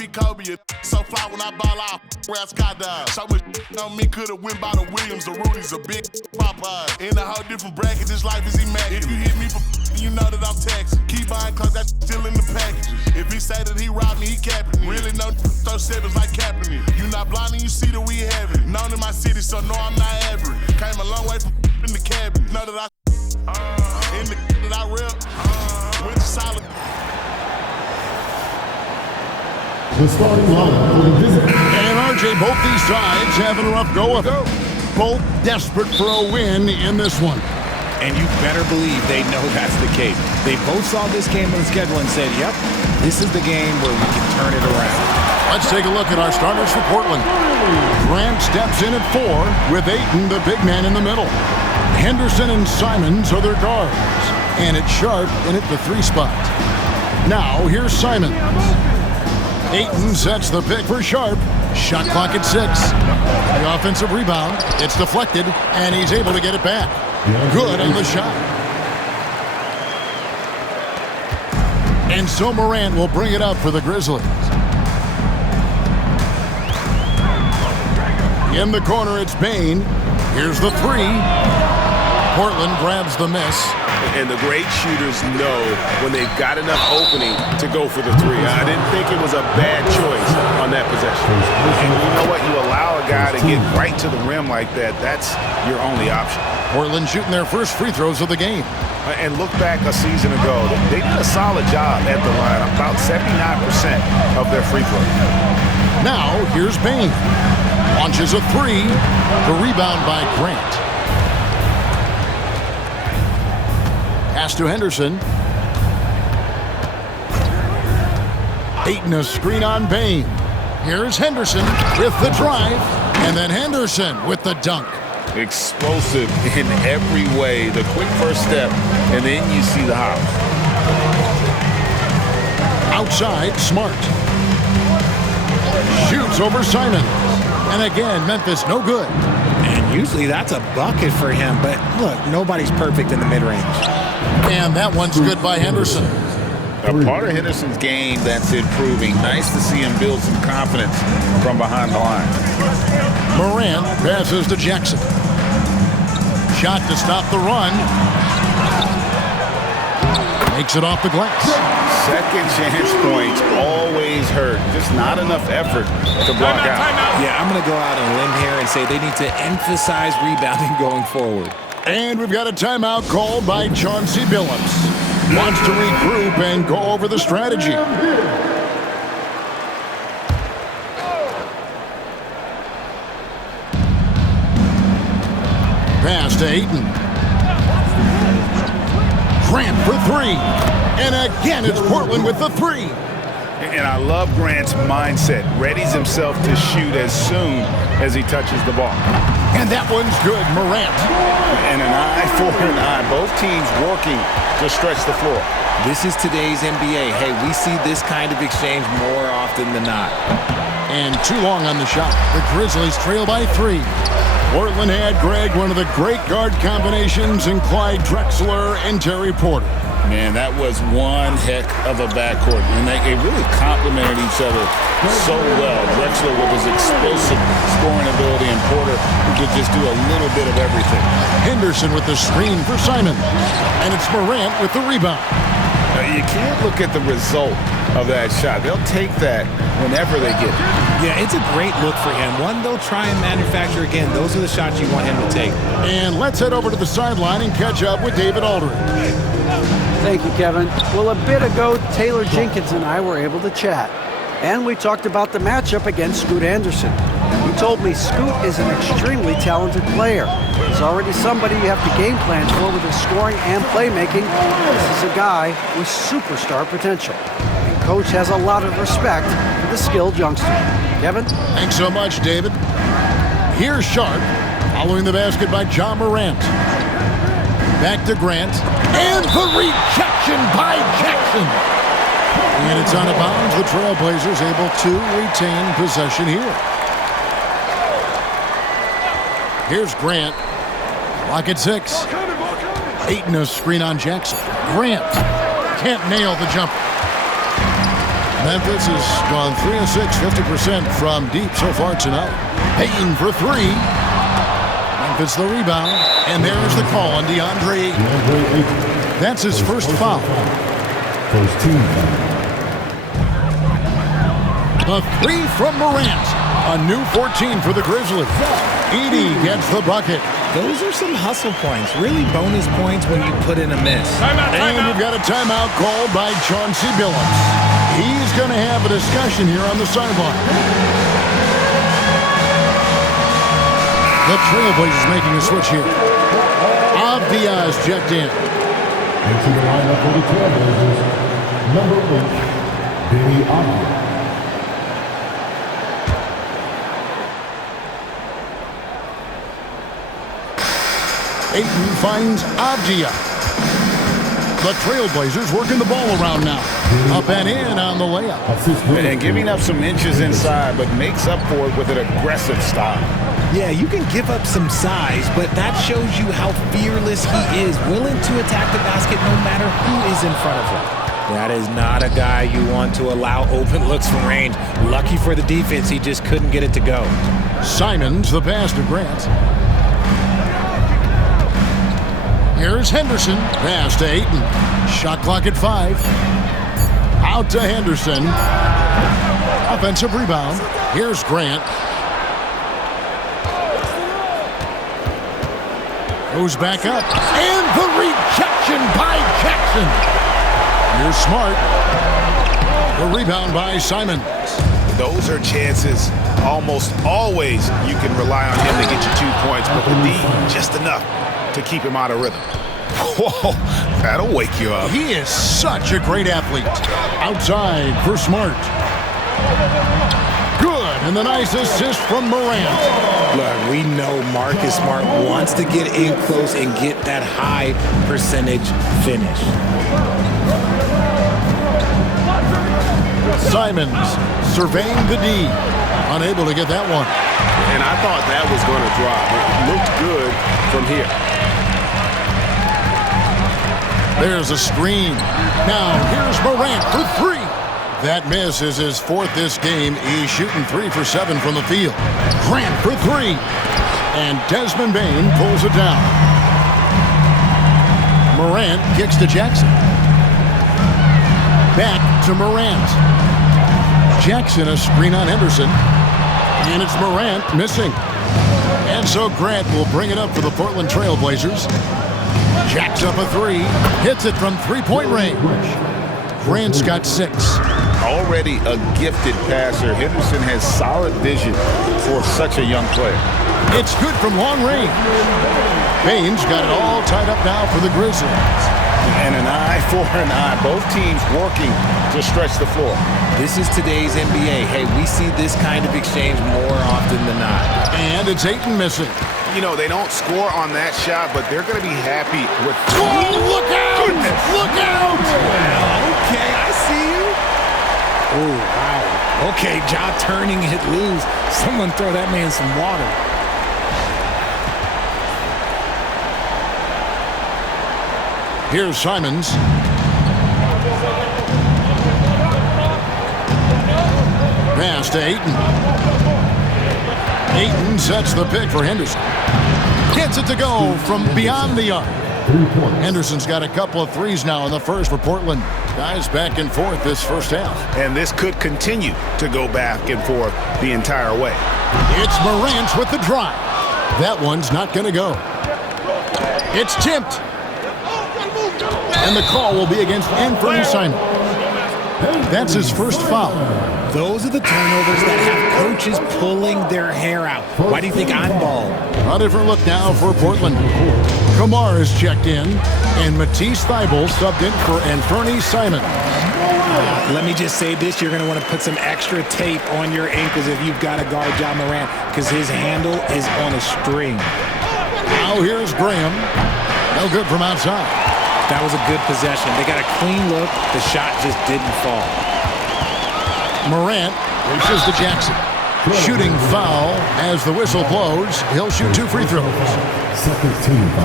be Kobe, so fly when I ball out, where I skydive. So much on me, could've went by the Williams or Rudy's, a big Popeye. In a whole different bracket, this life is immaculate. If you hit me for you know that I'm taxing. Keep buying clothes, that still in the package. If he say that he robbed me, he capping me. Really no throw sevens like Kaepernick. You not blind and you see that we have it. Known in my city, so no, I'm not average. Came a long way from in the cabin. Know that I in the that I rep. Went to solid. The starting lineup for the Grizzlies. And RJ, both these sides having a rough go of it. Both desperate for a win in this one. And you better believe they know that's the case. They both saw this game on the schedule and said, yep, this is the game where we can turn it around. Let's take a look at our starters for Portland. Grant steps in at 4 with Ayton, the big man, in the middle. Henderson and Simons are their guards. And it's Sharp in at the 3 spot. Now, here's Simons. Ayton sets the pick for Sharp. Shot clock at 6. The offensive rebound. It's deflected, and he's able to get it back. Good on the shot. And so Morant will bring it up for the Grizzlies. In the corner, it's Bane. Here's the 3. Portland grabs the miss. And the great shooters know when they've got enough opening to go for the 3. I didn't think it was a bad choice on that possession. And you know what? You allow a guy to get right to the rim like that, that's your only option. Portland shooting their first free throws of the game. And look back a season ago, they did a solid job at the line, about 79% of their free throws. Now, here's Bane. Launches a 3. The rebound by Grant. Pass to Henderson. Ayton a screen on Bane. Here's Henderson with the drive. And then Henderson with the dunk. Explosive in every way. The quick first step, and then you see the hop. Outside, Smart. Shoots over Simon. And again, Memphis no good. And usually that's a bucket for him, but look, nobody's perfect in the mid-range. And that one's good by Henderson. A part of Henderson's game that's improving. Nice to see him build some confidence from behind the line. Morant passes to Jackson. Shot to stop the run. Makes it off the glass. Second chance points always hurt. Just not enough effort to block out. Yeah, I'm going to go out on a limb here and say they need to emphasize rebounding going forward. And we've got a timeout called by Chauncey Billups. Wants to regroup and go over the strategy. Pass to Ayton. Grant for 3. And again, it's Portland with the 3. And I love Grant's mindset. Readies himself to shoot as soon as he touches the ball. And that one's good, Morant. And an eye for an eye. Both teams working to stretch the floor. This is today's NBA. Hey, we see this kind of exchange more often than not. And too long on the shot. The Grizzlies trail by 3. Portland had, Greg, one of the great guard combinations in Clyde Drexler and Terry Porter. Man, that was one heck of a backcourt. And they really complemented each other so well. Drexler with his explosive scoring ability and Porter who could just do a little bit of everything. Henderson with the screen for Simon. And it's Morant with the rebound. You can't look at the result of that shot. They'll take that whenever they get it. Yeah, it's a great look for him. One they'll try and manufacture again. Those are the shots you want him to take. And let's head over to the sideline and catch up with David Aldridge. Thank you, Kevin. Well, a bit ago, Taylor Jenkins and I were able to chat. And we talked about the matchup against Scoot Anderson. He told me Scoot is an extremely talented player. He's already somebody you have to game plan for with his scoring and playmaking. This is a guy with superstar potential. And Coach has a lot of respect for the skilled youngster. Kevin? Thanks so much, David. Here's Sharp, following the basket by John Morant. Back to Grant. And the rejection by Jackson. And it's out of bounds. The TrailBlazers able to retain possession here. Here's Grant. Lock at 6. Ayton a screen on Jackson. Grant can't nail the jumper. Memphis has gone 3 of 6, 50% from deep so far tonight. Payton for three. Memphis the rebound. And there's the call on DeAndre Ayton. That's his first foul. First team foul. The three from Morant. A new 14 for the Grizzlies. Edie gets the bucket. Those are some hustle points, really bonus points when you put in a miss. And we've got a timeout called by Chauncey Billups. He's going to have a discussion here on the sideline. The TrailBlazers making a switch here. Avdia's checked in. Into the lineup for the TrailBlazers, number 8, Benny Avdia. Ayton finds Avdia. The TrailBlazers working the ball around now. Up and in on the layup. And giving up some inches inside, but makes up for it with an aggressive style. Yeah, you can give up some size, but that shows you how fearless he is, willing to attack the basket no matter who is in front of him. That is not a guy you want to allow open looks from range. Lucky for the defense, he just couldn't get it to go. Simons, the pass to Grant. Here's Henderson. Pass to Ayton. Shot clock at 5. Out to Henderson. Offensive rebound. Here's Grant. Goes back up. And the rejection by Jackson. Here's Smart. The rebound by Simon. Those are chances. Almost always you can rely on him to get you 2 points, but the D, just enough to keep him out of rhythm. Whoa, that'll wake you up. He is such a great athlete. Outside for Smart. Good, and the nice assist from Morant. Look, we know Marcus Smart wants to get in close and get that high percentage finish. Simons surveying the D. Unable to get that one. And I thought that was going to drop. It looked good from here. There's a screen. Now here's Morant for three. That miss is his fourth this game. He's shooting 3 for 7 from the field. Grant for three. And Desmond Bane pulls it down. Morant kicks to Jackson. Back to Morant. Jackson a screen on Henderson. And it's Morant missing. And so Grant will bring it up for the Portland TrailBlazers. Jacks up a three. Hits it from three-point range. Grant's got 6. Already a gifted passer, Henderson has solid vision for such a young player. It's good from long range. Bane's got it all tied up now for the Grizzlies. And an eye for an eye. Both teams working to stretch the floor. This is today's NBA. Hey, we see this kind of exchange more often than not. And it's Ayton missing. You know, they don't score on that shot, but they're going to be happy with... Oh, look out! Goodness. Look out! Well, okay, I see you. Oh, wow. Okay, Ja turning it loose. Someone throw that man some water. Here's Simons. Pass to Ayton. Ayton sets the pick for Henderson. Gets it to go from beyond the arc. Henderson's got a couple of threes now in the first for Portland. Guys back and forth this first half. And this could continue to go back and forth the entire way. It's Morant with the drive. That one's not going to go. It's tipped. And the call will be against Anthony Simons. That's his first foul. Those are the turnovers that have coaches pulling their hair out. Why do you think I'm bald? A different look now for Portland. Kamar is checked in, and Matisse Thybulle subbed in for Anthony Simons. Let me just say this, you're going to want to put some extra tape on your ankles if you've got to guard Ja Morant, because his handle is on a string. Now here's Graham. No good from outside. That was a good possession. They got a clean look. The shot just didn't fall. Morant races to Jackson. Shooting foul as the whistle blows. He'll shoot 2 free throws.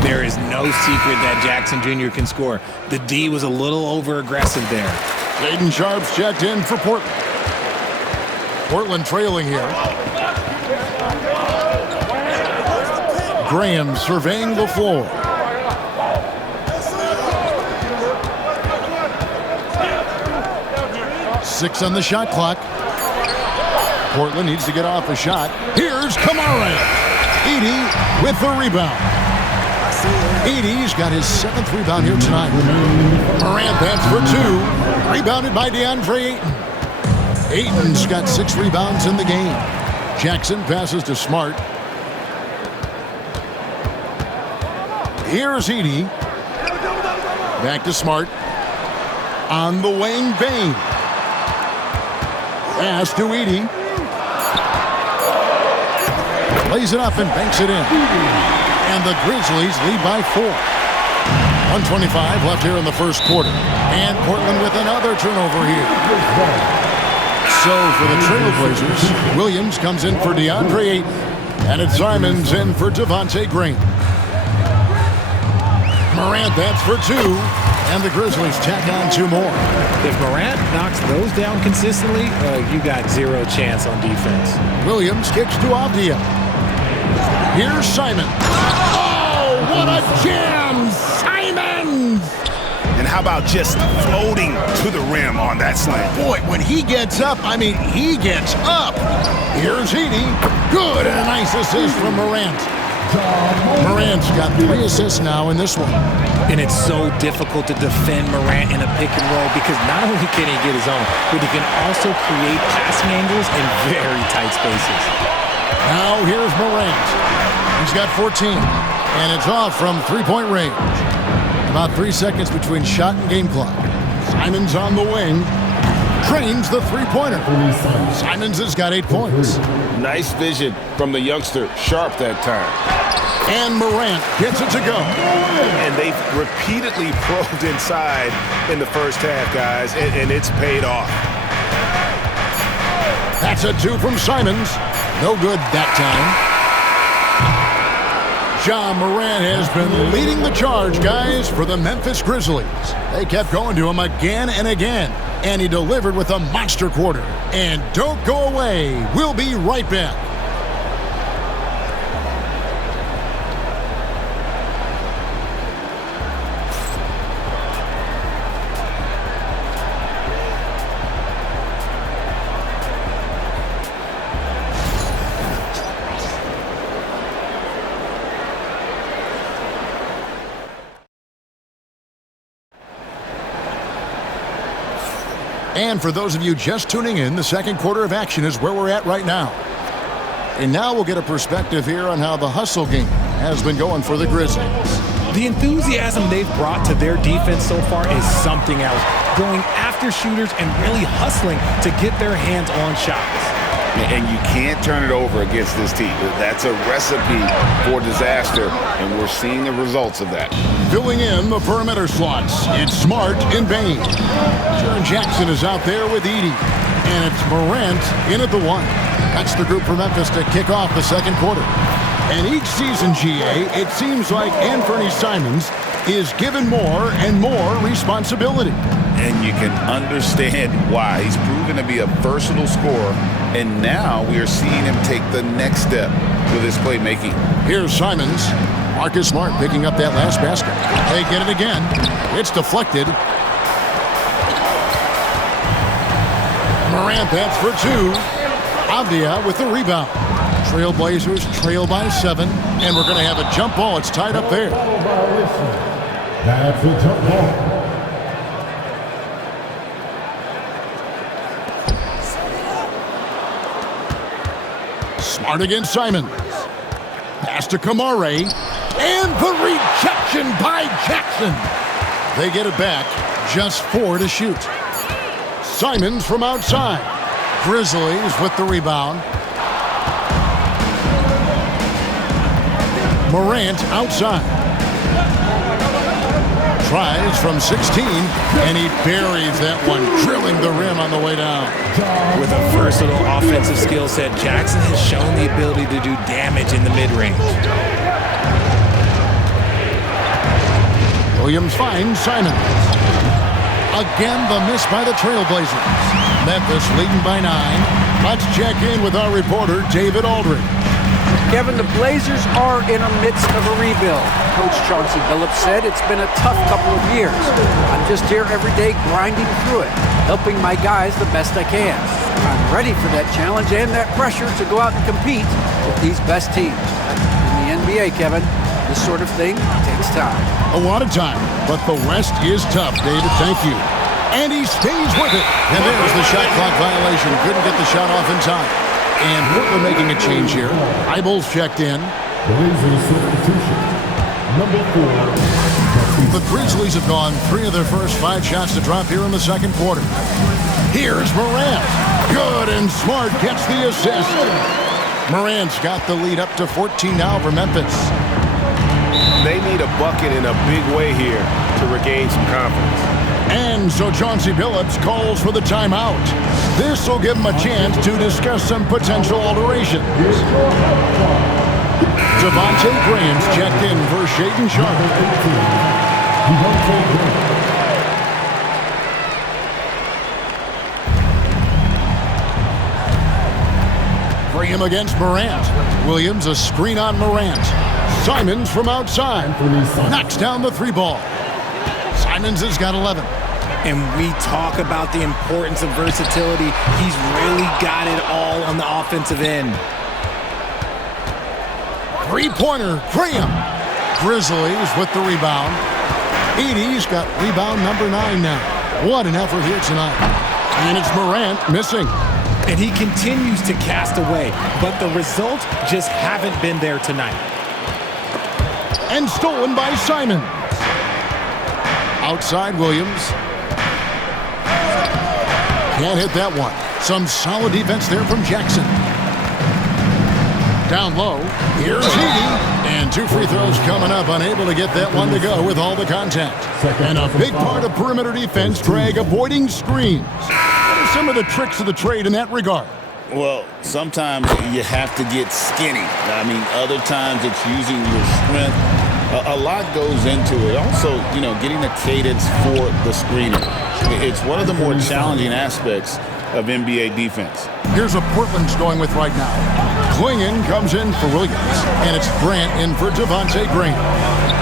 There is no secret that Jackson Jr. can score. The D was a little over-aggressive there. Jaden Sharp's checked in for Portland. Portland trailing here. Graham surveying the floor. Six on the shot clock. Portland needs to get off a shot. Here's Kamara. Edey with the rebound. Edey's got his 7th rebound here tonight. Morant, that's for 2. Rebounded by DeAndre Ayton. Ayton's got 6 rebounds in the game. Jackson passes to Smart. Here's Edey. Back to Smart. On the wing, Bane. Pass to Edey. Lays it up and banks it in. And the Grizzlies lead by 4. 1:25 left here in the first quarter. And Portland with another turnover here. So for the TrailBlazers, Williams comes in for DeAndre Ayton. And it's Simons in for Devontae Green. Morant, that's for 2. And the Grizzlies tack on 2 more. If Morant knocks those down consistently, you got 0 chance on defense. Williams kicks to Avdia. Here's Simon. Oh, what a jam! Simons! And how about just floating to the rim on that slam? Boy, when he gets up, I mean, he gets up. Here's Edey. Good, and a nice assist from Morant. Morant's got 3 assists now in this one. And it's so difficult to defend Morant in a pick and roll because not only can he get his own, but he can also create passing angles in very tight spaces. Now here's Morant. He's got 14, and it's off from 3-point range. About 3 seconds between shot and game clock. Simons on the wing. Trains the 3-pointer. Simons has got 8 points. Nice vision from the youngster, Sharp, that time. And Morant gets it to go. And they've repeatedly probed inside in the first half, guys, and it's paid off. That's a 2 from Simons. No good that time. Ja Morant has been leading the charge, guys, for the Memphis Grizzlies. They kept going to him again and again, and he delivered with a monster quarter. And don't go away. We'll be right back. And for those of you just tuning in, the second quarter of action is where we're at right now. And now we'll get a perspective here on how the hustle game has been going for the Grizzlies. The enthusiasm they've brought to their defense so far is something else. Going after shooters and really hustling to get their hands on shots. And you can't turn it over against this team. That's a recipe for disaster, and we're seeing the results of that. Filling in the perimeter slots, it's Smart and Bane. Jaren Jackson is out there with Edey. And it's Morant in at the 1. That's the group for Memphis to kick off the second quarter. And each season, GA, it seems like Anthony Simons is given more and more responsibility. And you can understand why. He's proven to be a versatile scorer, and now we are seeing him take the next step with his playmaking. Here's Simons. Marcus Smart picking up that last basket. They get it again. It's deflected. Morant, that's for 2. Avdia with the rebound. TrailBlazers trail by 7, and we're going to have a jump ball. It's tied up there. That's a jump ball. Smart against Simons. Pass to Kamara. And the rejection by Jackson. They get it back. Just 4 to shoot. Simons from outside. Grizzlies with the rebound. Morant outside. Tries from 16, and he buries that one, drilling the rim on the way down. With a versatile offensive skill set, Jackson has shown the ability to do damage in the mid-range. Williams finds Simons. Again, the miss by the TrailBlazers. Memphis leading by 9. Let's check in with our reporter, David Aldridge. Kevin, the Blazers are in the midst of a rebuild. Coach Chauncey Billups said it's been a tough couple of years. I'm just here every day grinding through it, helping my guys the best I can. I'm ready for that challenge and that pressure to go out and compete with these best teams. In the NBA, Kevin, this sort of thing takes time. A lot of time, but the West is tough, David. Thank you. And he stays with it. And there's the shot clock violation. Couldn't get the shot off in time. And Portland making a change here. Eibel's checked in. Blazers substitution. Number 4. The Grizzlies have gone 3 of their first 5 shots to drop here in the second quarter. Here's Morant. Good and smart gets the assist. Morant's got the lead up to 14 now for Memphis. They need a bucket in a big way here to regain some confidence. And so Chauncey Billups calls for the timeout. This will give him a chance to discuss some potential alterations. Devontae Graham's checked in for Shaedon Sharpe. Graham against Morant. Williams a screen on Morant. Simons from outside. Knocks down the 3 ball. Simons has got 11. And we talk about the importance of versatility. He's really got it all on the offensive end. 3-pointer, Graham. Grizzlies with the rebound. Edey's got rebound number 9 now. What an effort here tonight. And it's Morant missing. And he continues to cast away, but the results just haven't been there tonight. And stolen by Simons. Outside Williams. Can't hit that one. Some solid defense there from Jackson. Down low. Here's Edey. And 2 free throws coming up. Unable to get that one to go with all the contact. And a big part of perimeter defense, Greg, avoiding screens. What are some of the tricks of the trade in that regard? Well, sometimes you have to get skinny. I mean, other times it's using your strength. A lot goes into it. Also, you know, getting a cadence for the screener. It's one of the more challenging aspects of NBA defense. Here's what Portland's going with right now. Klingon comes in for Williams, and it's Grant in for Devontae Graham.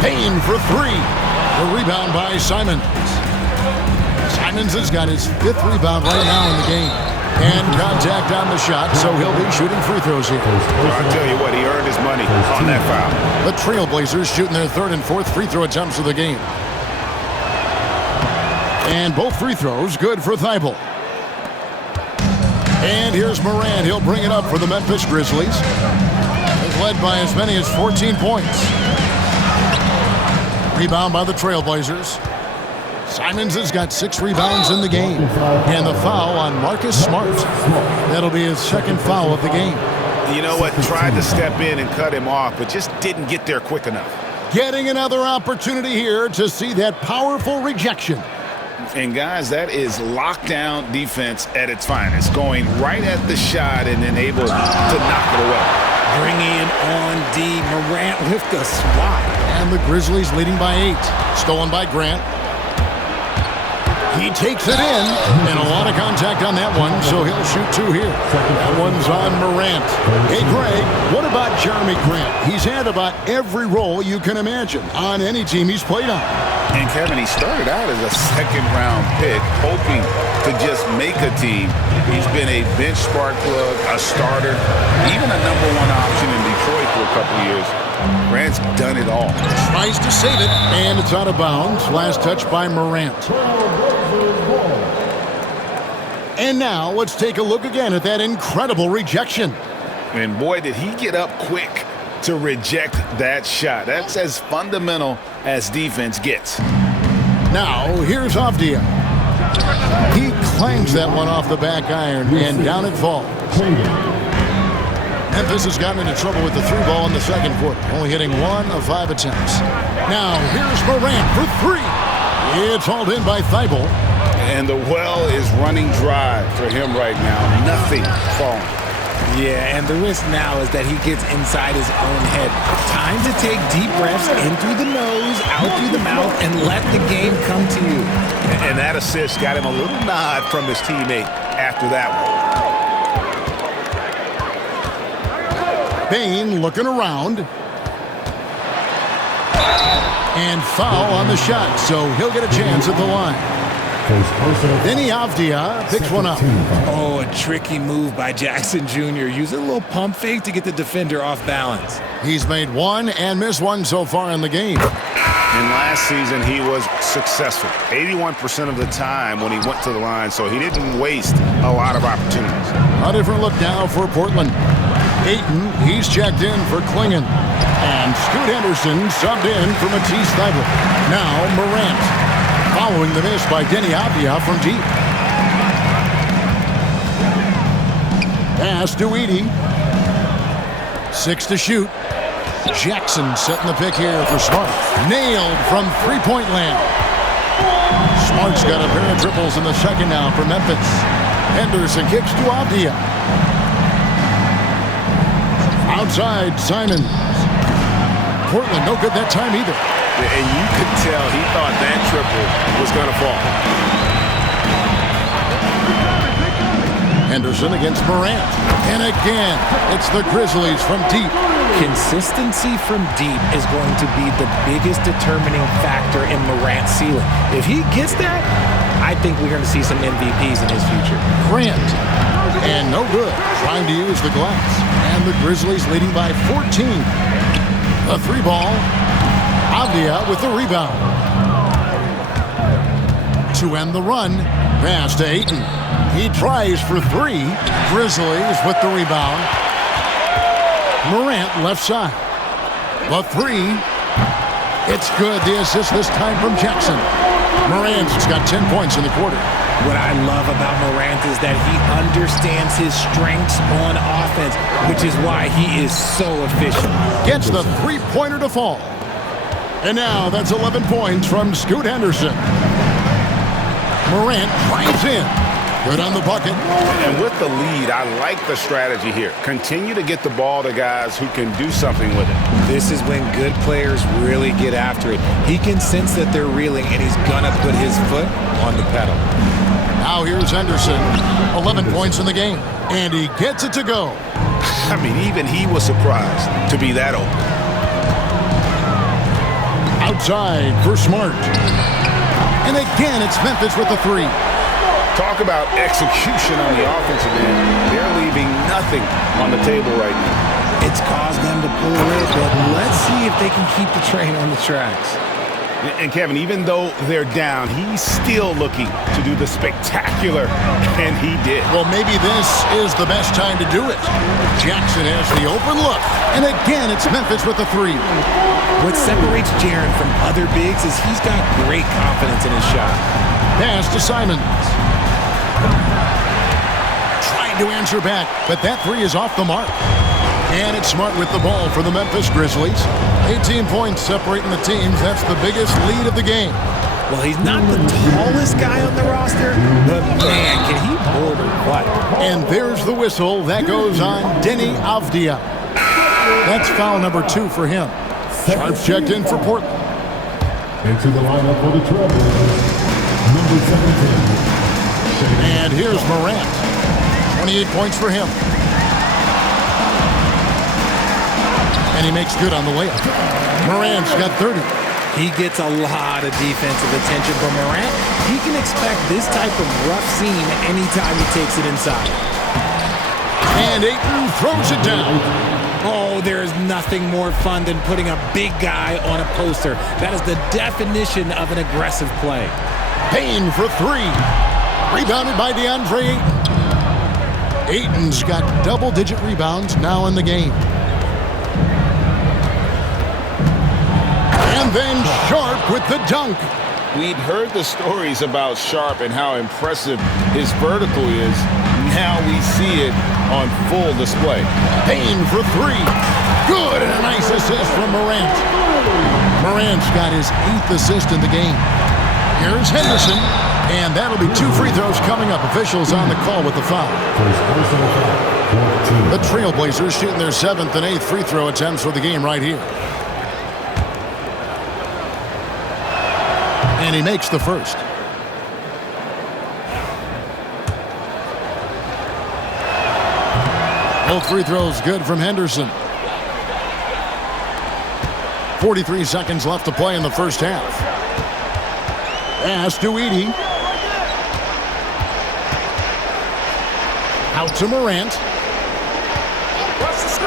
Payne for 3. The rebound by Simons. Simons has got his 5th rebound right now in the game. And contact on the shot, so he'll be shooting free throws here. Well, I'll tell you what, he earned his money on that foul. The TrailBlazers shooting their 3rd and 4th free throw attempts of the game. And both free throws good for Thibault. And here's Morant. He'll bring it up for the Memphis Grizzlies. They've led by as many as 14 points. Rebound by the TrailBlazers. Simons has got 6 rebounds in the game. And the foul on Marcus Smart. That'll be his 2nd foul of the game. You know what? Tried to step in and cut him off, but just didn't get there quick enough. Getting another opportunity here to see that powerful rejection. And guys, that is lockdown defense at its finest. Going right at the shot and then able to knock it away. Bringing on D. Morant with the swat. And the Grizzlies leading by 8. Stolen by Grant. He takes it in, and a lot of contact on that one, so he'll shoot 2 here. That one's on Morant. Hey, Greg, what about Jeremy Grant? He's had about every role you can imagine on any team he's played on. And Kevin, he started out as a 2nd-round pick, hoping to just make a team. He's been a bench spark plug, a starter, even a number 1 option in Detroit for a couple of years. Grant's done it all. Tries to save it, and it's out of bounds. Last touch by Morant. And now let's take a look again at that incredible rejection. And boy, did he get up quick to reject that shot. That's as fundamental as defense gets. Now, here's Avdia. He clangs that one off the back iron, and down it falls. Memphis has gotten into trouble with the 3 ball in the 2nd quarter, only hitting 1 of 5 attempts. Now, here's Morant for 3. It's hauled in by Thibault. And the well is running dry for him right now. Nothing falling. Yeah, and the risk now is that he gets inside his own head. Time to take deep breaths in through the nose, out through the mouth, and let the game come to you. And that assist got him a little nod from his teammate after that one. Bain looking around. And foul on the shot, so he'll get a chance at the line. Denny Avdia picks one up. Oh, a tricky move by Jackson Jr. Using a little pump fake to get the defender off balance. He's made one and missed one so far in the game. And last season, he was successful 81% of the time when he went to the line, so he didn't waste a lot of opportunities. A different look now for Portland. Ayton, he's checked in for Klingon. And Scoot Henderson subbed in for Matisse Thybulle. Now Morant, following the miss by Denny Avdia from deep. Pass to Edey. 6 to shoot. Jackson setting the pick here for Smart. Nailed from three-point land. Smart's got a pair of triples in the second now for Memphis. Henderson kicks to Avdia. Outside, Simons. Portland no good that time either. And you could tell he thought that triple was going to fall. Henderson against Morant. And again, it's the Grizzlies from deep. Consistency from deep is going to be the biggest determining factor in Morant's ceiling. If he gets that, I think we're going to see some MVPs in his future. Grant. And no good. Trying to use the glass. And the Grizzlies leading by 14. A three ball. Avdia with the rebound. To end the run. Pass to Ayton. He tries for three. Grizzlies with the rebound. Morant left side. The three. It's good. The assist this time from Jackson. Morant's got 10 points in the quarter. What I love about Morant is that he understands his strengths on offense, which is why he is so efficient. Gets the three-pointer to fall. And now that's 11 points from Scoot Henderson. Morant drives in. Good on the bucket. And with the lead, I like the strategy here. Continue to get the ball to guys who can do something with it. This is when good players really get after it. He can sense that they're reeling, and he's going to put his foot on the pedal. Now here's Henderson. 11 points in the game. And he gets it to go. I mean, even he was surprised to be that open. Outside for Smart. And again, it's Memphis with the three. Talk about execution on the offensive end. They're leaving nothing on the table right now. It's caused them to pull away, but let's see if they can keep the train on the tracks. And Kevin, even though they're down, he's still looking to do the spectacular, and he did. Well, maybe this is the best time to do it. Jackson has the open look. And again, it's Memphis with the three. What separates Jaren from other bigs is he's got great confidence in his shot. Pass to Simons. Trying to answer back, but that three is off the mark. And it's Smart with the ball for the Memphis Grizzlies. 18 points separating the teams. That's the biggest lead of the game. Well, he's not the tallest guy on the roster, but man, can he border what? And there's the whistle. That goes on Denny Avdia. That's foul number 2 for him. Sharp's checked in for Portland. Into the lineup for the TrailBlazers, number 17. And here's Morant. 28 points for him. And he makes good on the layup. Morant's got 30. He gets a lot of defensive attention from Morant. He can expect this type of rough scene anytime he takes it inside. And Ayton throws it down. Oh, there is nothing more fun than putting a big guy on a poster. That is the definition of an aggressive play. Payne for 3. Rebounded by DeAndre Ayton. Ayton's got double-digit rebounds now in the game. And then Sharp with the dunk. We'd heard the stories about Sharp and how impressive his vertical is. Now we see it on full display. Payne for 3. Good, and a nice assist from Morant. Morant's got his 8th assist in the game. Here's Henderson, and that'll be 2 free throws coming up. Officials on the call with the foul. First personal foul. The TrailBlazers shooting their 7th and 8th free throw attempts for the game right here. And he makes the first. Both free throws good from Henderson. 43 seconds left to play in the first half. Pass to Edie. Out to Morant.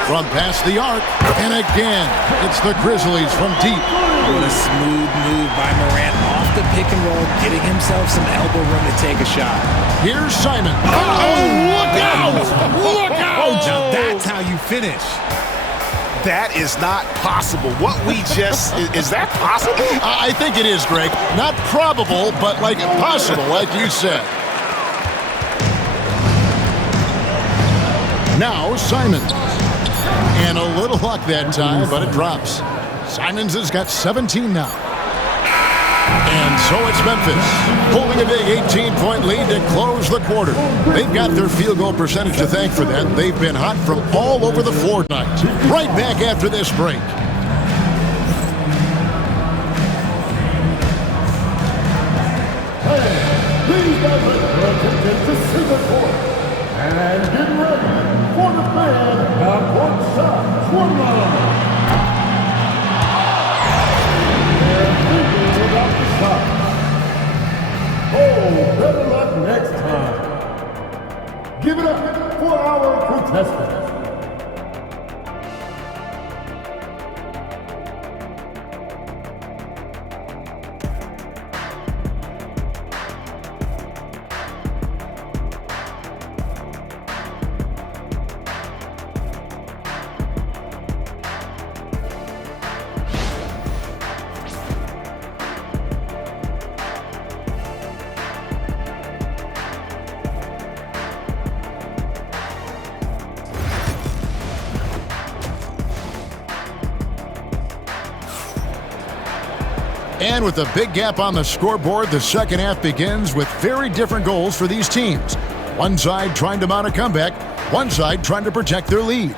From past the arc. And again, it's the Grizzlies from deep. What a smooth move by Morant off the pick and roll, getting himself some elbow room to take a shot. Here's Simon. Oh, look out! Look out! Now that's how you finish. That is not possible. What we just, is that possible? I think it is, Greg. Not probable, but like possible, like you said. Now Simons. And a little luck that time, but it drops. Simons has got 17 now. And so it's Memphis, holding a big 18-point lead to close the quarter. They've got their field goal percentage to thank for that. They've been hot from all over the floor tonight. Right back after this break. Please attention to center court. And get ready for the fan courtside tournament. Oh, better luck next time. Give it up for our contestants. And with a big gap on the scoreboard, the second half begins with very different goals for these teams. One side trying to mount a comeback, one side trying to protect their lead.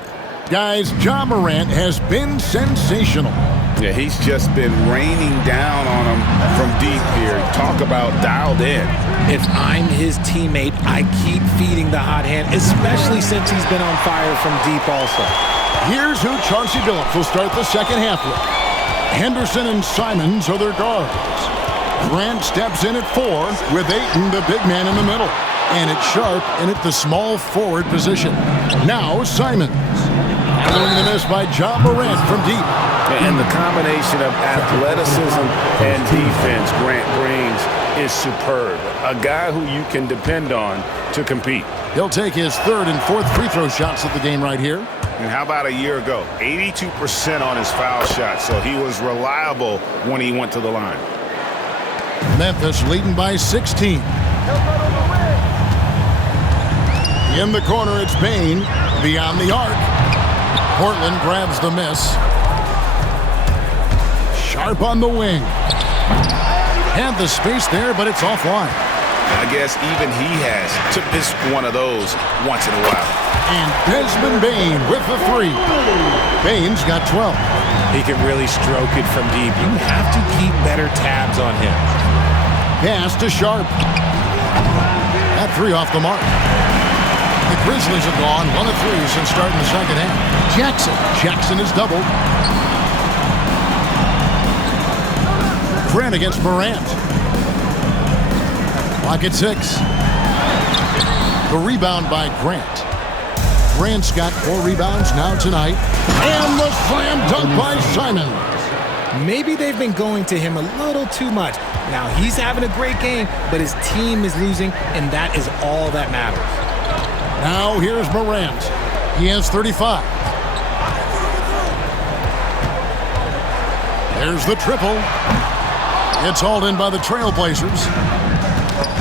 Guys, Ja Morant has been sensational. Yeah, he's just been raining down on him from deep here. Talk about dialed in. If I'm his teammate, I keep feeding the hot hand, especially since he's been on fire from deep also. Here's who Chauncey Billups will start the second half with. Henderson and Simons are their guards. Grant steps in at 4 with Ayton, the big man, in the middle. And it's Sharp in at the small forward position. Now Simons. Following the miss by Ja Morant from deep. And the combination of athleticism and defense Grant brings is superb. A guy who you can depend on to compete. He'll take his 3rd and 4th free throw shots of the game right here. And how about a year ago? 82% on his foul shot, so he was reliable when he went to the line. Memphis leading by 16. In the corner, it's Bain. Beyond the arc. Portland grabs the miss. Sharp on the wing. Had the space there, but it's offline. I guess even he has to miss one of those once in a while. And Desmond Bain with the 3. Bain's got 12. He can really stroke it from deep. You have to keep better tabs on him. Pass to Sharp. That 3 off the mark. The Grizzlies have gone 1 of 3 since starting the second half. Jackson is doubled. Grant against Morant. Clock at 6. The rebound by Grant. Grant's got 4 rebounds now tonight. And the slam dunk by Simons. Maybe they've been going to him a little too much. Now he's having a great game, but his team is losing, and that is all that matters. Now here's Morant. He has 35. There's the triple. It's hauled in by the TrailBlazers.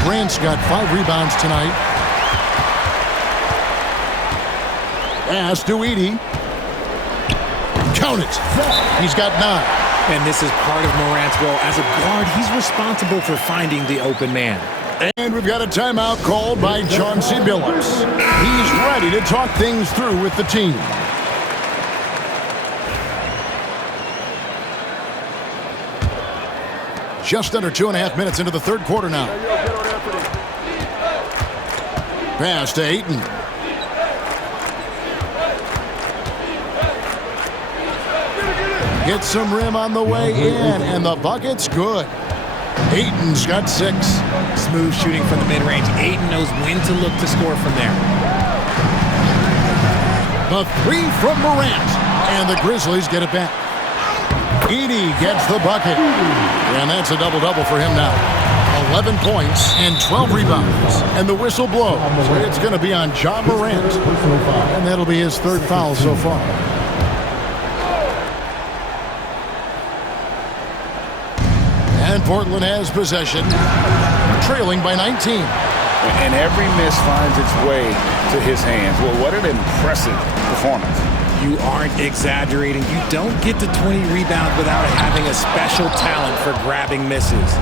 Grant's got 5 rebounds tonight. Pass to Edie. Count it. He's got 9. And this is part of Morant's role. As a guard, he's responsible for finding the open man. And we've got a timeout called by Chauncey Billups. He's ready to talk things through with the team. Just under 2.5 minutes into the third quarter now. Pass to Ayton. Gets some rim on the way in, and the bucket's good. Ayton's got 6. Smooth shooting from the mid-range. Ayton knows when to look to score from there. The 3 from Morant, and the Grizzlies get it back. Edey gets the bucket, and that's a double-double for him now. 11 points and 12 rebounds, and the whistle blows. It's going to be on Ja Morant, and that'll be his 3rd foul so far. And Portland has possession, trailing by 19. And every miss finds its way to his hands. Well, what an impressive performance. You aren't exaggerating. You don't get to 20 rebounds without having a special talent for grabbing misses.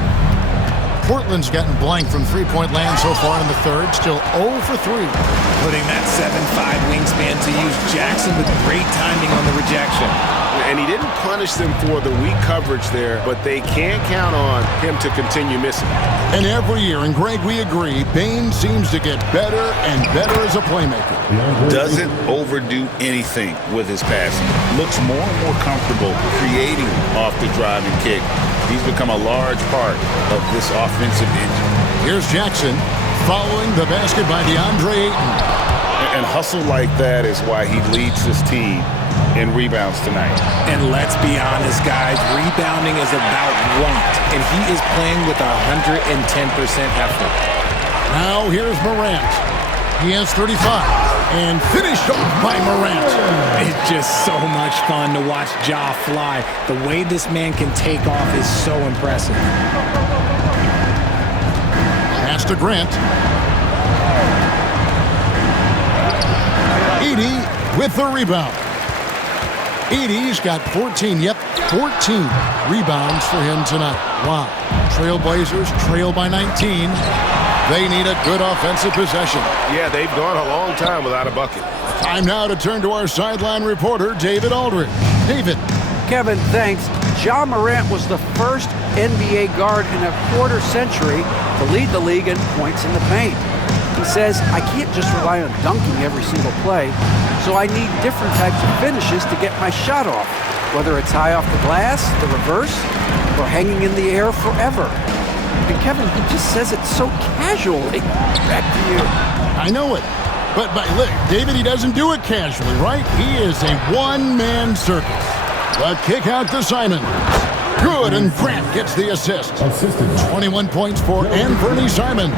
Portland's gotten blank from three-point land so far in the third, still 0 for 3. Putting that 7'5" wingspan to use. Jackson with great timing on the rejection. And he didn't punish them for the weak coverage there, but they can't count on him to continue missing. And every year, and Greg, we agree, Bane seems to get better and better as a playmaker. Doesn't overdo anything with his passing. Looks more and more comfortable creating off the drive and kick. He's become a large part of this offensive engine. Here's Jackson following the basket by DeAndre Ayton. And hustle like that is why he leads his team in rebounds tonight. And let's be honest, guys, rebounding is about want, and he is playing with 110% effort. Now here's Morant. He has 35, and finished off by Morant. It's just so much fun to watch Ja fly. The way this man can take off is so impressive. Pass to Grant. Edey with the rebound. Edey's got 14 rebounds for him tonight. Wow. TrailBlazers trail by 19. They need a good offensive possession. Yeah, they've gone a long time without a bucket. Time now to turn to our sideline reporter, David Aldridge. David. Kevin, thanks. Ja Morant was the first NBA guard in a quarter century to lead the league in points in the paint. He says, I can't just rely on dunking every single play, so I need different types of finishes to get my shot off, whether it's high off the glass, the reverse, or hanging in the air forever. And Kevin, he just says it so casually. Back to you. I know it. But look, David, he doesn't do it casually, right? He is a one-man circus. The kick out to Simon. Good, and Grant gets the assist. 21 points for Anthony Simon.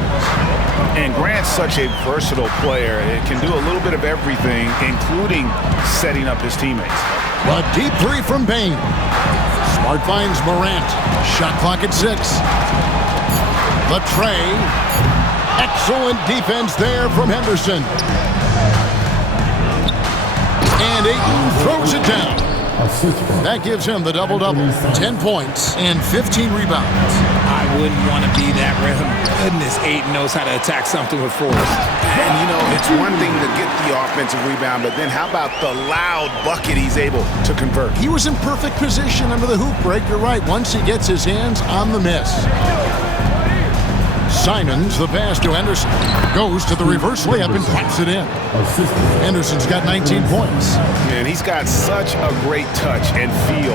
And Grant's such a versatile player. It can do a little bit of everything, including setting up his teammates. A deep 3 from Bane. Smart finds Morant. Shot clock at 6. The tray. Excellent defense there from Henderson. And Ayton throws it down. That gives him the double-double. 10 points and 15 rebounds. I wouldn't want to be that rim. Goodness, Ayton knows how to attack something with force. And, you know, it's one thing to get the offensive rebound, but then how about the loud bucket he's able to convert? He was in perfect position under the hoop break. You're right. Once he gets his hands on the miss. Simons, the pass to Henderson, goes to the reverse layup and pops it in. Henderson's got 19 points. Man, he's got such a great touch and feel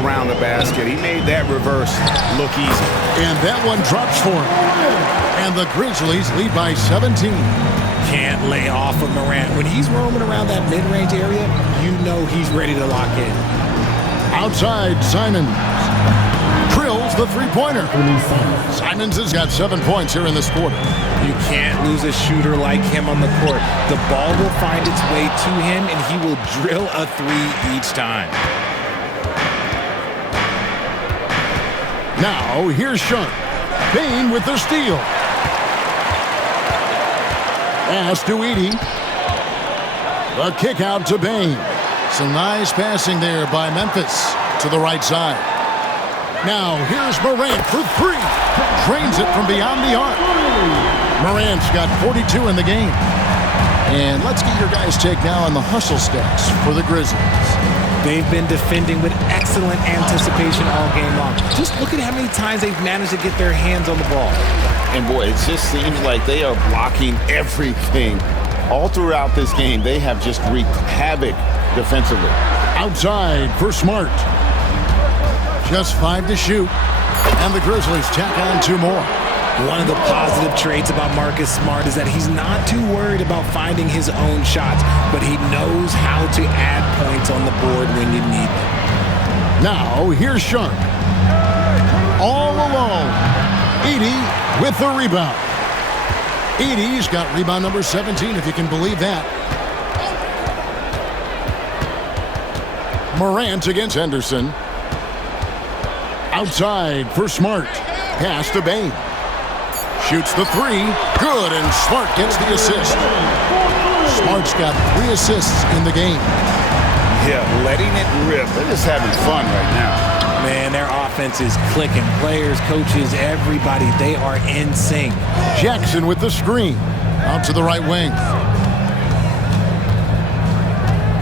around the basket. He made that reverse look easy. And that one drops for him. And the Grizzlies lead by 17. Can't lay off of Morant. When he's roaming around that mid-range area, you know he's ready to lock in. Outside, Simons drills the three-pointer. Simons has got 7 points here in this quarter. You can't lose a shooter like him on the court. The ball will find its way to him, and he will drill a 3 each time. Now, here's Sean. Bane with the steal. Pass to Edey. The kick out to Bane. Some nice passing there by Memphis to the right side. Now, here's Morant for 3. Drains it from beyond the arc. Morant's got 42 in the game. And let's get your guys' take now on the hustle stats for the Grizzlies. They've been defending with excellent anticipation all game long. Just look at how many times they've managed to get their hands on the ball. And boy, it just seems like they are blocking everything. All throughout this game, they have just wreaked havoc defensively. Outside for Smart. Just 5 to shoot. And the Grizzlies tack on 2 more. One of the positive traits about Marcus Smart is that he's not too worried about finding his own shots, but he knows how to add points on the board when you need them. Now, here's Sharp. All alone. Edey with the rebound. Edey's got rebound number 17, if you can believe that. Morant against Henderson. Outside for Smart. Pass to Bane. Shoots the 3. Good, and Smart gets the assist. Smart's got 3 assists in the game. Yeah, letting it rip. They're just having fun right now. Man, their offense is clicking. Players, coaches, everybody, they are in sync. Jackson with the screen. Out to the right wing.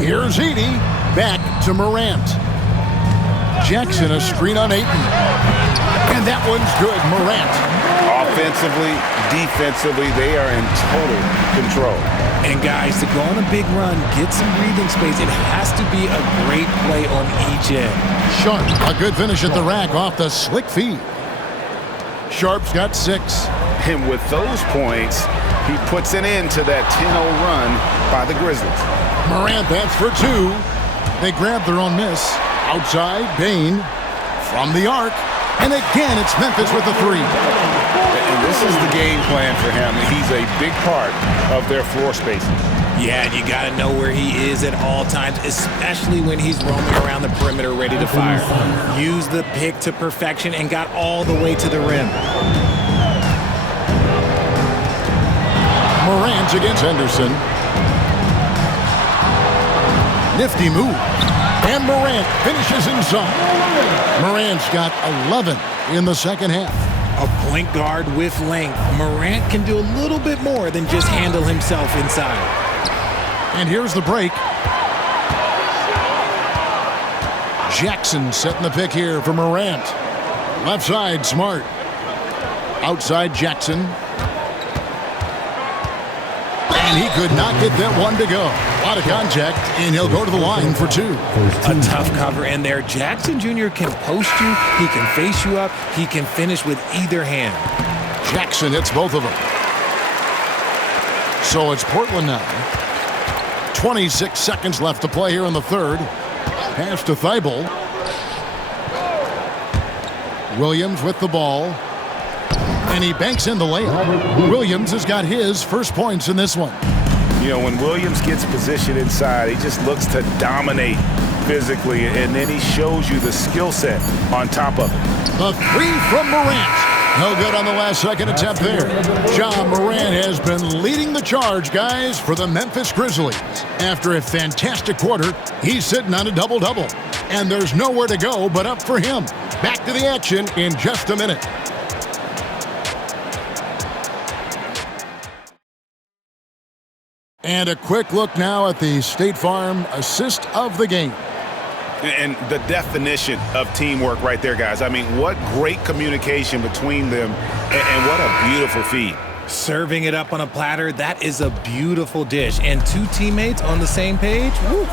Here's Edey. Back to Morant. Jackson, a screen on Ayton. And that one's good. Morant. Offensively, defensively, they are in total control. And guys, to go on a big run, get some breathing space, it has to be a great play on each end. Sharp, a good finish at the rack off the slick feed. Sharp's got 6. And with those points, he puts an end to that 10-0 run by the Grizzlies. Morant, that's for 2. They grab their own miss. Outside, Bane from the arc. And again, it's Memphis with the 3. And this is the game plan for him. He's a big part of their floor spacing. Yeah, and you got to know where he is at all times, especially when he's roaming around the perimeter ready to fire. Use the pick to perfection and got all the way to the rim. Morant against Henderson. Nifty move. And Morant finishes inside. Morant's got 11 in the second half. A point guard with length. Morant can do a little bit more than just handle himself inside. And here's the break. Jackson setting the pick here for Morant. Left side, Smart. Outside, Jackson. And he could not get that one to go. A lot of contact, and he'll go to the line for 2. A tough cover in there. Jackson Jr. can post you. He can face you up. He can finish with either hand. Jackson hits both of them. So it's Portland now. 26 seconds left to play here in the third. Pass to Thibault. Williams with the ball. And he banks in the layup. Williams has got his first points in this one. You know, when Williams gets positioned inside, he just looks to dominate physically, and then he shows you the skill set on top of it. The 3 from Morant. No good on the last second attempt there. Ja Morant has been leading the charge, guys, for the Memphis Grizzlies. After a fantastic quarter, he's sitting on a double-double. And there's nowhere to go but up for him. Back to the action in just a minute. And a quick look now at the State Farm assist of the game. And the definition of teamwork right there, guys. I mean, what great communication between them, and what a beautiful feed. Serving it up on a platter, that is a beautiful dish. And 2 teammates on the same page, woo.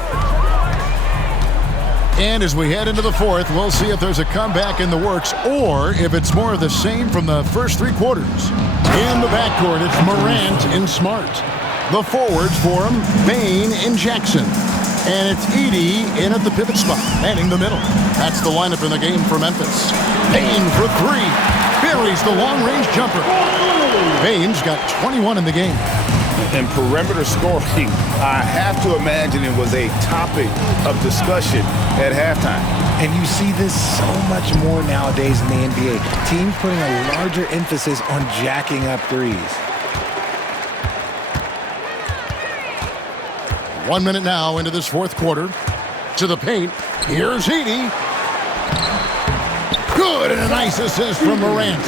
And as we head into the fourth, we'll see if there's a comeback in the works or if it's more of the same from the first 3 quarters. In the backcourt, it's Morant and Smart. The forwards for him, Bane and Jackson. And it's Edey in at the pivot spot, manning the middle. That's the lineup in the game for Memphis. Bane for 3. Buries the long-range jumper. Bane's got 21 in the game. And perimeter scoring, I have to imagine it was a topic of discussion at halftime. And you see this so much more nowadays in the NBA. Teams putting a larger emphasis on jacking up threes. 1 minute now into this fourth quarter. To the paint. Here's Edey. Good, and a nice assist from Morant.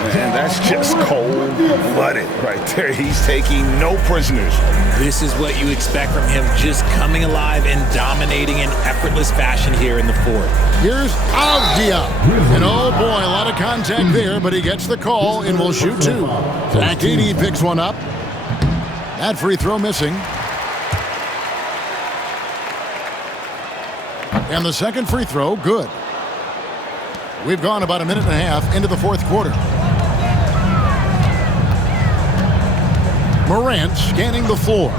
And that's just cold-blooded right there. He's taking no prisoners. This is what you expect from him, just coming alive and dominating in effortless fashion here in the fourth. Here's Avdia. And oh boy, a lot of contact there, but he gets the call and will shoot two. Akidi picks one up. That free throw missing. And the second free throw, good. We've gone about a minute and a half into the fourth quarter. Morant scanning the floor.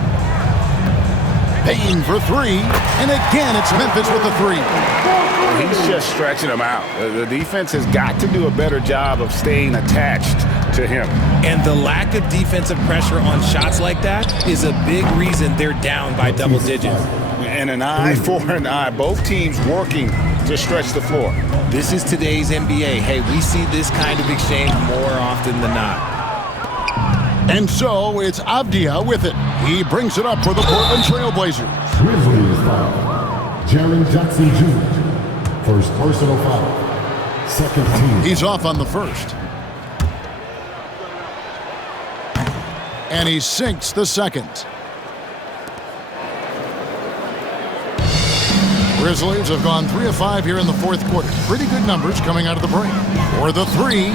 Payne for three. And again, it's Memphis with the three. He's just stretching them out. The defense has got to do a better job of staying attached to him. And the lack of defensive pressure on shots like that is a big reason they're down by double digits. And an eye for an eye. Both teams working to stretch the floor. This is today's NBA. Hey, we see this kind of exchange more often than not. And so it's Avdia with it. He brings it up for the Portland TrailBlazers. Grizzlies foul. Jaren Jackson Jr. First personal foul. Second team. He's off on the first. And he sinks the second. Grizzlies have gone 3 of 5 here in the fourth quarter. Pretty good numbers coming out of the break. For the three.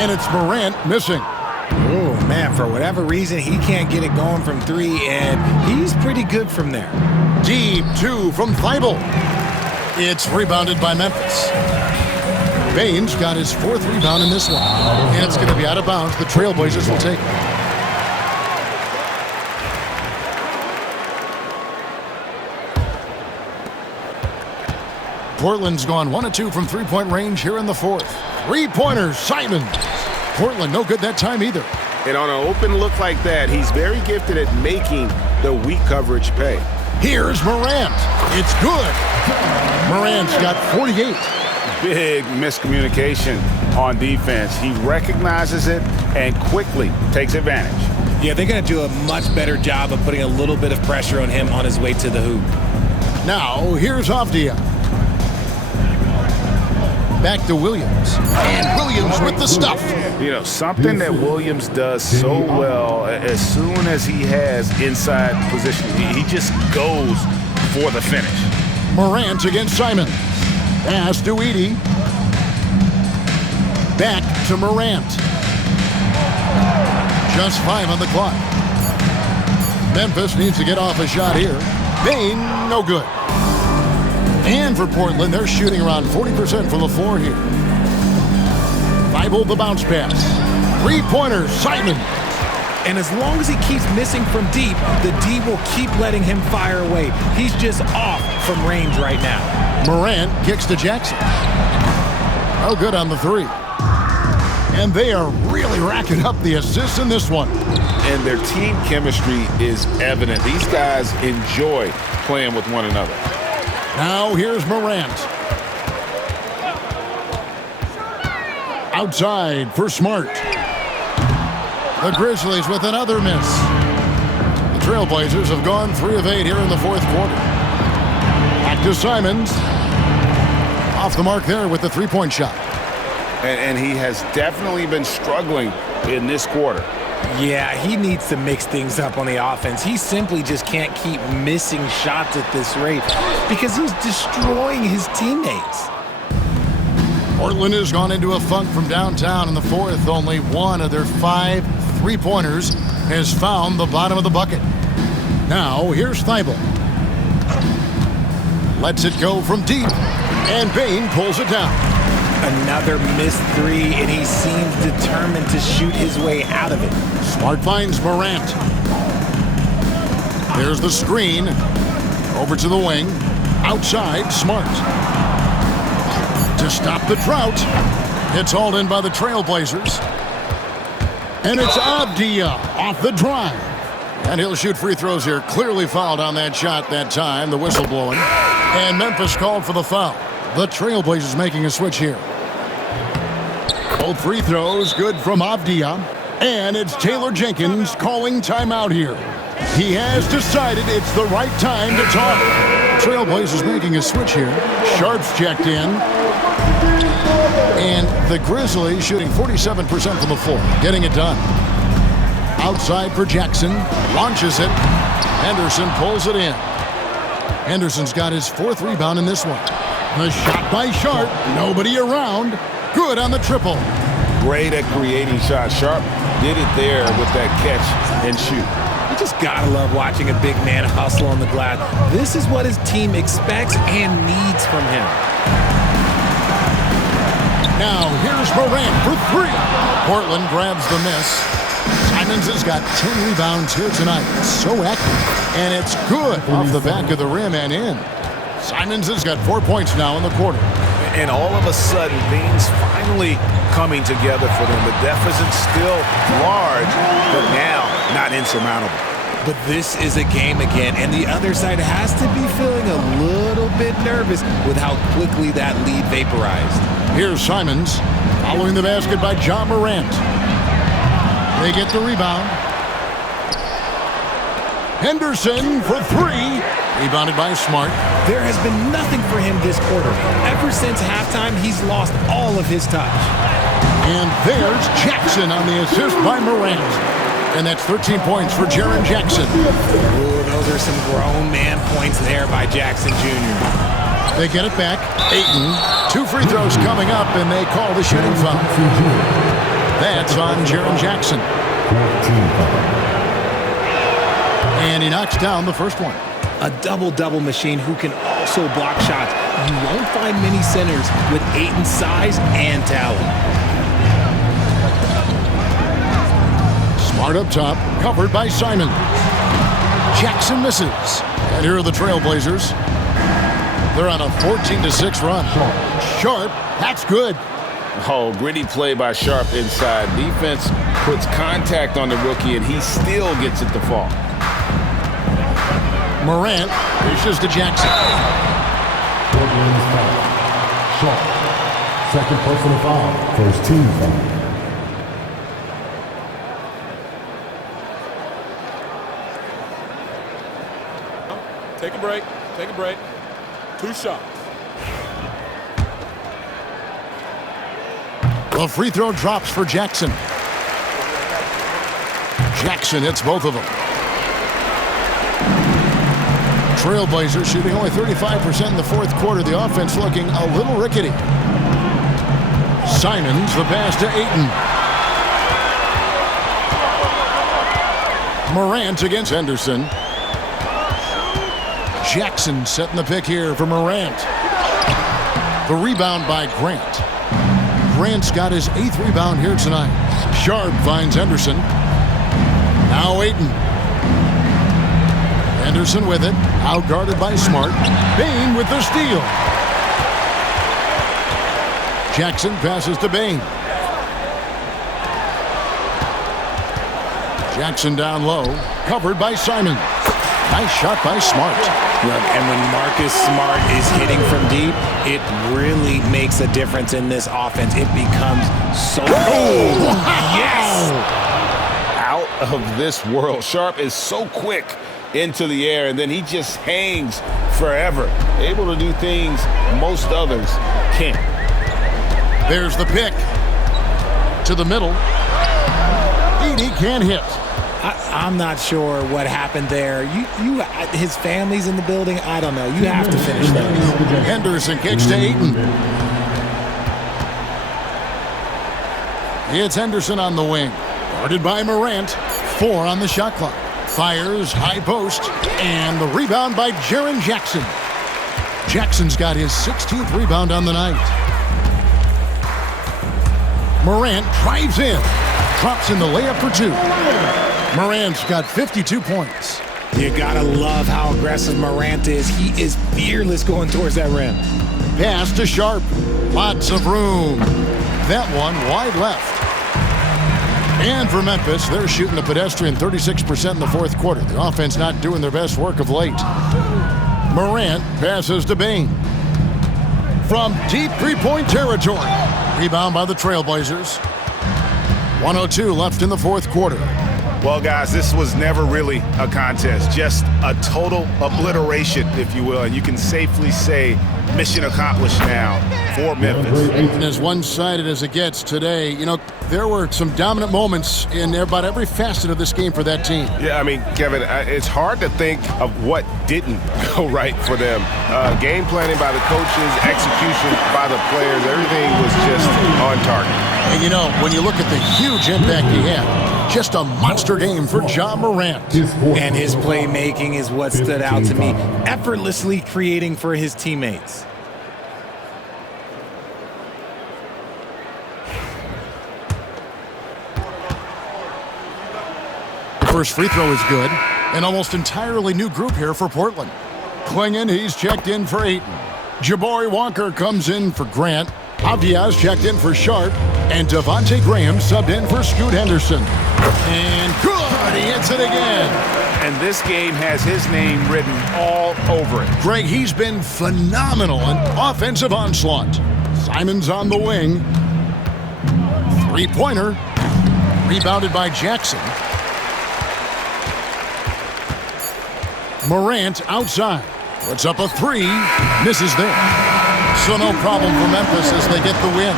And it's Morant missing. Oh, man, for whatever reason, he can't get it going from three, and he's pretty good from there. Deep two from Thibault. It's rebounded by Memphis. Baines got his fourth rebound in this one. And it's going to be out of bounds. The TrailBlazers will take it. Portland's gone 1 of 2 from three-point range here in the fourth. Three-pointers, Simons. Portland no good that time either. And on an open look like that, he's very gifted at making the weak coverage pay. Here's Morant. It's good. Morant's got 48. Big miscommunication on defense. He recognizes it and quickly takes advantage. Yeah, they're going to do a much better job of putting a little bit of pressure on him on his way to the hoop. Now, here's Avdia. Back to Williams. And Williams with the stuff. You know, something that Williams does so well, as soon as he has inside position, he just goes for the finish. Morant against Simons. Pass to Edey. Back to Morant. Just 5 on the clock. Memphis needs to get off a shot here. Payne, no good. And for Portland, they're shooting around 40% from the floor here. Thibault the bounce pass. Three-pointers, Simon. And as long as he keeps missing from deep, the D will keep letting him fire away. He's just off from range right now. Morant kicks to Jackson. Oh, good on the three. And they are really racking up the assists in this one. And their team chemistry is evident. These guys enjoy playing with one another. Now here's Morant. Outside for Smart. The Grizzlies with another miss. The TrailBlazers have gone 3 of 8 here in the fourth quarter. Back to Simons. Off the mark there with the three-point shot. And he has definitely been struggling in this quarter. Yeah, he needs to mix things up on the offense. He simply just can't keep missing shots at this rate because he's destroying his teammates. Portland has gone into a funk from downtown in the fourth. Only one of their 5 three-pointers has found the bottom of the bucket. Now, here's Thibault. Lets it go from deep, and Payne pulls it down. Another missed three, and he seems determined to shoot his way out of it. Smart finds Morant. There's the screen. Over to the wing. Outside, Smart. To stop the drought. It's hauled in by the TrailBlazers. And it's Avdia off the drive. And he'll shoot free throws here. Clearly fouled on that shot that time. The whistle blowing. And Memphis called for the foul. The TrailBlazers making a switch here. Both free throws good from Avdia. And it's Taylor Jenkins calling timeout here. He has decided it's the right time to talk. TrailBlazers making a switch here. Sharp's checked in. And the Grizzlies shooting 47% from the floor, getting it done. Outside for Jackson, launches it. Henderson pulls it in. Henderson's got his 4th rebound in this one. The shot by Sharp, nobody around. Good on the triple. Great at creating shots. Sharp did it there with that catch and shoot. You just gotta love watching a big man hustle on the glass. This is what his team expects and needs from him. Now here's Morant for 3. Portland grabs the miss. Simons has got 10 rebounds here tonight. So active. And it's good off the back of the rim and in. Simons has got 4 points now in the quarter. And all of a sudden, things finally coming together for them. The deficit's still large, but now not insurmountable. But this is a game again, and the other side has to be feeling a little bit nervous with how quickly that lead vaporized. Here's Simons, following the basket by Ja Morant. They get the rebound. Henderson for 3. Rebounded by Smart. There has been nothing for him this quarter. Ever since halftime, he's lost all of his touch. And there's Jackson on the assist by Morant. And that's 13 points for Jaren Jackson. Ooh, those are some grown man points there by Jackson Jr. They get it back. Ayton. 2 free throws coming up, and they call the shooting foul. That's on Jaren Jackson. And he knocks down the first one. A double-double machine who can also block shots. You won't find many centers with Ayton's size and talent. Smart up top, covered by Simon. Jackson misses. And here are the TrailBlazers. They're on a 14-6 run. Sharp, that's good. Oh, gritty play by Sharp inside. Defense puts contact on the rookie, and he still gets it to fall. Morant dishes to Jackson. Sharp. Second personal foul. First team foul. Take a break. Take a break. 2 shots. The free throw drops for Jackson. Jackson hits both of them. TrailBlazers shooting only 35% in the 4th quarter. The offense looking a little rickety. Simons, the pass to Ayton. Morant against Henderson. Jackson setting the pick here for Morant. The rebound by Grant. Grant's got his 8th rebound here tonight. Sharp finds Henderson. Now Ayton. Henderson with it, outguarded by Smart. Bain with the steal. Jackson passes to Bain. Jackson down low, covered by Simon. Nice shot by Smart. Look, and when Marcus Smart is hitting from deep, it really makes a difference in this offense. It becomes so... Oh, yes! Out of this world. Sharp is so quick into the air, and then he just hangs forever. Able to do things most others can't. There's the pick. To the middle. Edie can't hit. I'm not sure what happened there. His family's in the building. I don't know. You have to finish those. Henderson kicks to Ayton. It's Henderson on the wing. Guarded by Morant. 4 on the shot clock. Fires, high post, and the rebound by Jaren Jackson. Jackson's got his 16th rebound on the night. Morant drives in. Drops in the layup for 2. Morant's got 52 points. You gotta love how aggressive Morant is. He is fearless going towards that rim. Pass to Sharp. Lots of room. That one wide left. And for Memphis, they're shooting a pedestrian 36% in the 4th quarter. The offense not doing their best work of late. Morant passes to Bain. From deep 3-point territory. Rebound by the TrailBlazers. 1:02 left in the 4th quarter. Well, guys, this was never really a contest, just a total obliteration, if you will. And you can safely say mission accomplished now for Memphis. And as one-sided as it gets today, you know, there were some dominant moments in about every facet of this game for that team. Yeah, I mean, Kevin, it's hard to think of what didn't go right for them. Game planning by the coaches, execution by the players, everything was just on target. And you know, when you look at the huge impact he had, just a monster game for Ja Morant. And his playmaking is what stood out to me, effortlessly creating for his teammates. The first free throw is good. An almost entirely new group here for Portland. Klingon, he's checked in for Ayton. Jabari Walker comes in for Grant. Aviaz checked in for Sharp. And Devontae Graham subbed in for Scoot Henderson. And good, he hits it again. And this game has his name written all over it. Greg, he's been phenomenal in offensive onslaught. Simon's on the wing. Three-pointer. Rebounded by Jackson. Morant outside. Puts up a three. Misses there. So no problem for Memphis as they get the win.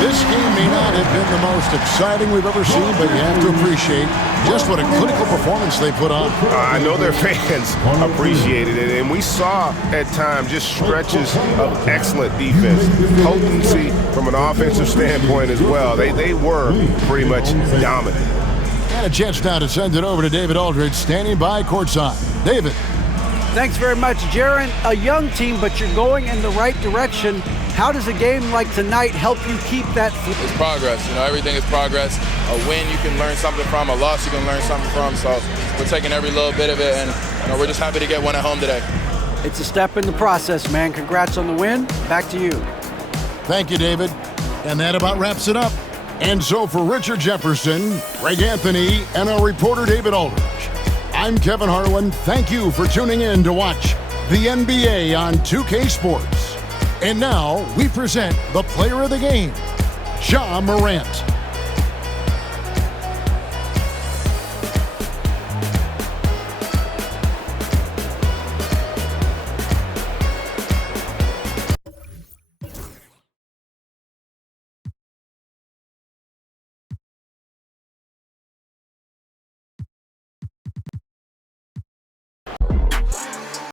This game may not have been the most exciting we've ever seen, but you have to appreciate just what a clinical performance they put on. I know their fans appreciated it, and we saw at times just stretches of excellent defense, potency from an offensive standpoint as well. They were pretty much dominant. And a chance now to send it over to David Aldridge, standing by courtside. David. Thanks very much, Jaron. A young team, but you're going in the right direction. How does a game like tonight help you keep that? It's progress. You know, everything is progress. A win you can learn something from, a loss you can learn something from. So we're taking every little bit of it, and you know, we're just happy to get one at home today. It's a step in the process, man. Congrats on the win. Back to you. Thank you, David. And that about wraps it up. And so for Richard Jefferson, Greg Anthony, and our reporter David Aldridge, I'm Kevin Harlan. Thank you for tuning in to watch the NBA on 2K Sports. And now we present the player of the game, Ja Morant.